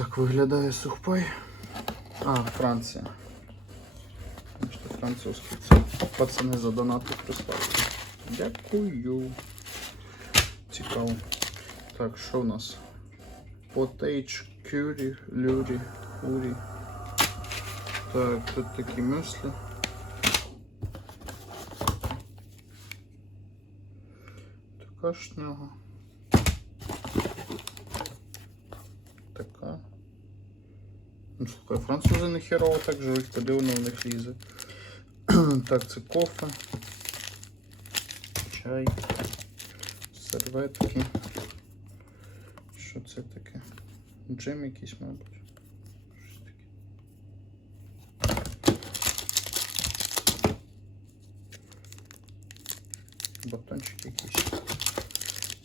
Так виглядає сухпай. А, Франція. Бачите, французький. Це пацани за донати прислали. Дякую. Цікаво. Так, що в нас? Потейдж, кюрі, люрі, урі. Так, тут такі мюслі. Така нього. Така. Ну, слухай, французи не херово так живуть, куди воно в них лізе. так, це кофе. Чай. Серветки. Що це таке? Джем якийсь, мабуть. Батончик якийсь.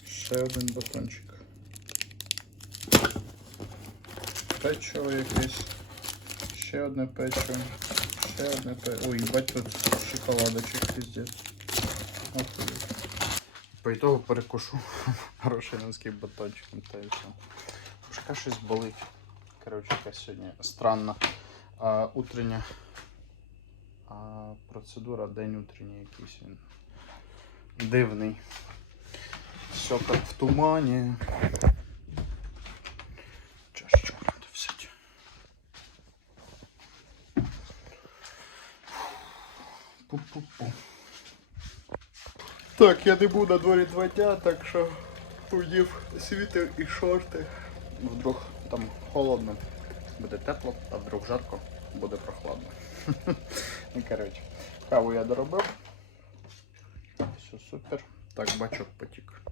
Ще один батончик. Печиво якесь. Ще одне печиво. Ще одне печиво. Ой, бать тут шоколадочок пиздец. Охуєть. По итогу перекушу рошинським батончиком та і все. Башка щось болить. Коротше, якась сьогодні странна а, утрення а, процедура, день утренній якийсь він дивний. Все як в тумані. Пу-пу-пу. Так, я не був на дворі два дня, так що удів світер і шорти. Вдруг там холодно, буде тепло, а вдруг жарко, буде прохладно. Ну, коротше, каву я доробив. Все супер. Так, бачок потік.